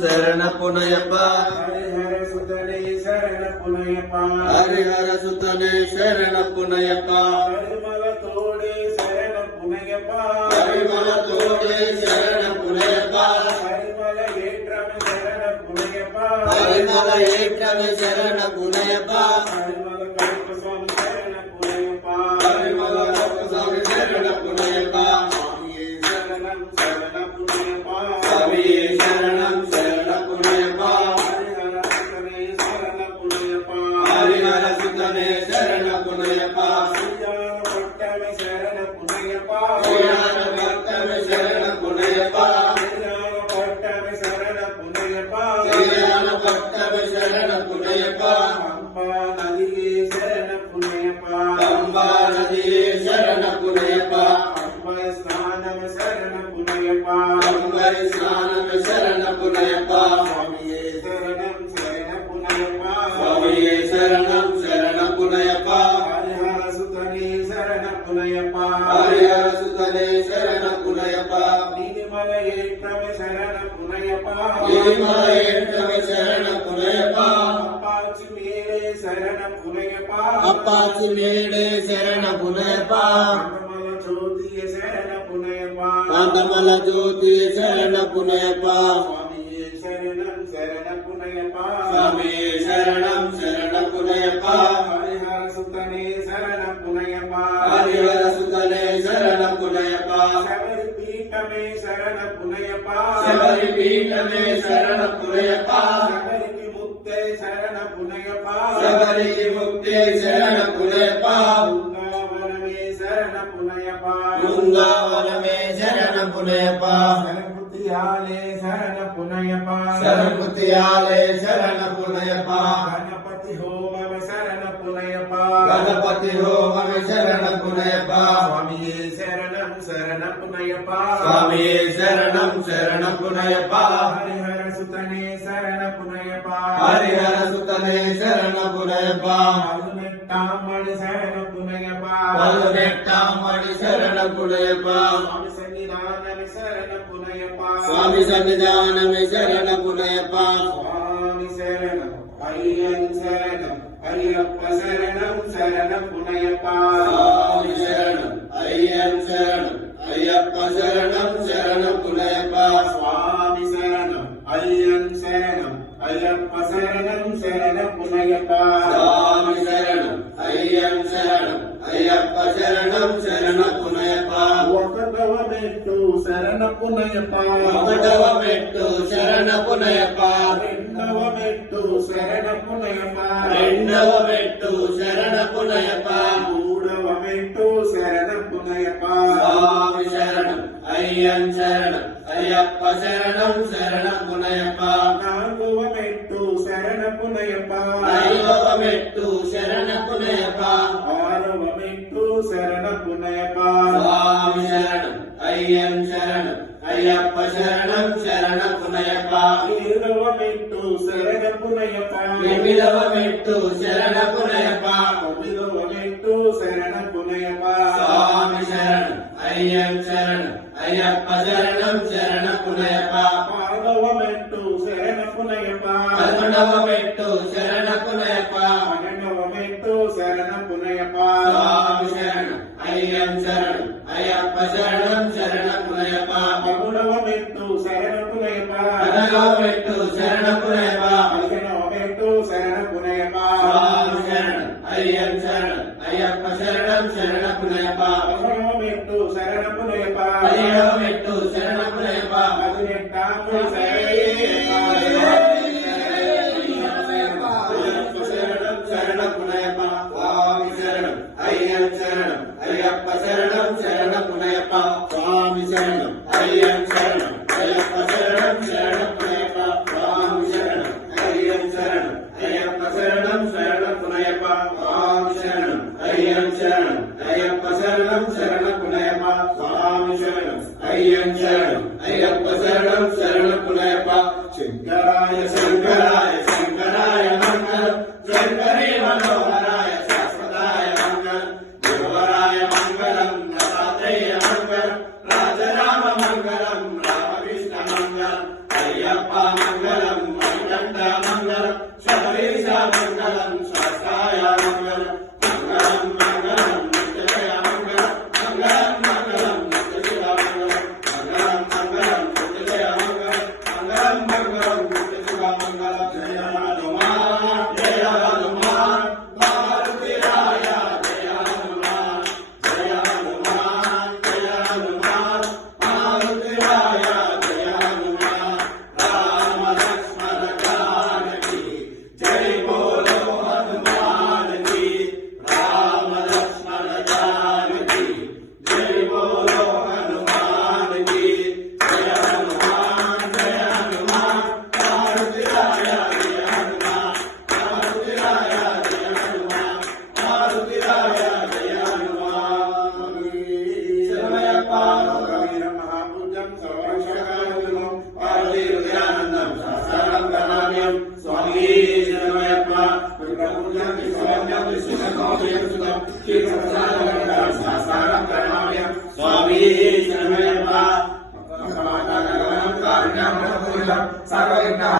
శరణ పునయప్ప హరిహర సుతనే శరణ పునయప్ప హరిహర సుతనే శరణ పునయప్ప పరిమళ తోడే శరణ పునయప్ప పరిమళ తోడే శరణ పునయప్ప పరిమళ ఏట్రమే శరణ పునయప్ప పరిమళ ఏట్రమే శరణ పునయప్ప పరిమళ కల్ప స్వామి శరణ పునయప్ప పరిమళ కల్ప స్వామి శరణ పునయప్ప స్వామియే శరణం శరణ పునయప్ప స్వామియే హరిహర సుతనే శరణ పునయప్ప శరణ పునయప్ప శ్రీయాన భక్తమే శరణ పునయప్ప శరణ పునయప్ప శ్రీయాన భక్తమే శరణ పునయప్ప పంపా నదియే శరణ పునయప్ప పంబా నదియే శరణ పునయప్ప పంప స్నానం శరణ పునయప్ప పంబై స్నానమే శరణ పునయప్ప స్వామియే శరణం శరణ పునయప్ప స్వామియే శరణం శరణ పునయప్ప హరిహర సుతనే శరణ పునయప్ప హరిహర సుతనే శరణ పునయప్ప నీలిమల ఏట్రమే శరణ పునయప్ప గిరిమల ఏట్రమే శరణ పునయప్ప అప్పాచి మేరే శరణ పునయప్ప అప్పాచి మేడే శరణ పునయప్ప కందమల జ్యోతియ శరణ పునయప్ప కాంతమల జ్యోతి శరణ పునయప్ప స్వామియే శరణం శరణ పునయప్ప స్వామియే శరణం శరణ పునయప్ప హరిహర సుతనే శరణ పునయప్ప హరిహర సుతనే శరణ పునయప్ప శబరి పీఠమే శరణ పునయప్ప శబరి పీఠమే శరణ పునయప్ప శబరికి ముక్తే శరణ పునయప్ప శబరికి ముక్తే శరణ పునయప్ప బృందావనమే శరణ పునయప్ప బృందావనమే శరణ పునయప్ప శరణపుత్రియాలే శరణ పునయప్ప శరణపుత్రియాలే శరణ పునయప్ప గణపతి హోమమ శరణ పునయప్ప గణపతి హోమమే శరణ పునయప్ప స్వామియే శరణం శరణ పునయప్ప స్వామియే శరణం శరణ పునయప్ప హరిహర సుతనే శరణ పునయప్ప హరిహర సుతనే శరణ పునయప్ప పలుమెట్టామణి శరణ పునయప్ప పలుమెట్టామణి శరణ పునయప్ప స్వామి సన్నిధానమి శరణ పునయప్ప స్వామి సన్నిధానమే శరణ పునయప్ప స్వామి శరణం అయ్యన్ శరణం అయ్యప్ప శరణం శరణ పునయప్ప స్వామి శరణం అయ్యన్ శరణం అయ్యప్ప శరణం శరణ పునయప్ప స్వామి శరణం అయ్యన్ శరణం అయ్యప్ప శరణం శరణ పునయప్ప స్వామి శరణం అయ్యన్ శరణం అయ్యప్ప శరణం శరణ పునయప్ప ఒకటవ మెట్టు శరణ పునయప్ప ఒకటవ మెట్టు శరణ పునయప్ప రెండవ మెట్టు శరణ పునయప్ప రెండవ మెట్టు శరణ పునయప్ప మూడవ మెట్టు శరణ పునయప్ప స్వామి శరణం అయ్యన్ శరణం అయ్యప్ప శరణం శరణ పునయప్ప నాలుగవ మెట్టు శరణ పునయప్ప ఐదవ మెట్టు శరణ పునయప్ప ఆరవ మెట్టు శరణ పునయప్ప స్వామి శరణం అయ్యన్ శరణం అయ్యప్ప శరణం శరణ పునయప్ప ఏడవ మెట్టు శరణ పునయప్ప ఎనిమిదవ మెట్టు శరణ పునయప్ప తొమ్మిదవ మెట్టు శరణ పునయప్ప స్వామి శరణం అయ్యన్ శరణం అయ్యప్ప శరణం శరణ పునయప్ప పదవ మెట్టు శరణ పునయప్ప 11వ మెట్టు శరణ పునయప్ప 12వ మెట్టు శరణ పునయప్ప స్వామి శరణం అయ్యన్ శరణం అయ్యప్ప శరణం శరణ పునయప్ప 13వ మెట్టు శరణ పునయప్ప 14వ మెట్టు శరణ పునయప్ప 15వ మెట్టు శరణ పునయప్ప స్వామి శరణం అయ్యన్ శరణం అయ్యప్ప శరణం శరణ పునయప్ప 16వ మెట్టు శరణ పునయప్ప 17వ మెట్టు శరణ పునయప్ప 18వ శరణ పునయప్ప స్వామి శరణం అయ్యన్ శరణం అయ్యప్ప శరణం శరణ పునయప్ప స్వామి శరణం అయ్యన్ శరణం అయ్యప్ప శరణం శరణ పునయప్ప స్వామి శరణం అయ్యన్ శరణం అయ్యప్ప శరణం శరణ పునయప్ప స్వామి శరణం అయ్యన్ శరణం అయ్యప్ప శరణం శరణ పునయప్ప స్వామి శరణం అయ్యన్ శరణం అయ్యప్ప శరణం శరణ పునయప్ప శంకరాయ శంకరాయ శంకరాయ మంగళం శంకరే మనోహరాయ శాశ్వతాయ మంగళం దేవరాయ మంగళం దత్తాత్రేయ మంగళం రాజరామ మంగళం రామకృష్ణ మంగళం అయ్యప్ప మంగళం మంగళం వైకంఠ మంగళం శబరీశ మంగళం శాస్త్రాయ మంగళం మంగళం మంగళం నిత్యయ మంగళం మంగళం మంగళం నిత్యశివ మంగళం మంగళం మంగళం నిత్యయ మంగళం మంగళం మంగళం నిత్యశివ మంగళం జయ హనుమాన్ జయ హనుమాన్ మారుతి రాయ జయ హనుమాన్ జయ హనుమాన్ జయ హనుమాన్ మారుతి రాయ జయ హనుమాన్ రామ లక్ష్మణ జానకి జై బోలో హనుమాన్ की राम लक्ष्मण जानकी जय बोलो हनुमान की जय हनुमान मारुति राया जय हनुमान मारुति राया जय हनुमान मारुति राया जय हनुमान शरणमयप्पा वीर महापूज्यं सर्वशक्तिमं पार्वती हृदयानन्दं शास्त्रं प्रणम्यं स्वामी शरणमयप्पा पूज्यं विश्वम्यं विश्वसंकोचयं सुतं कीर्तनादं शास्त्रं प्रणम्यं स्वामी शरणमयप्पा कारुण्यं सर्वविघ्न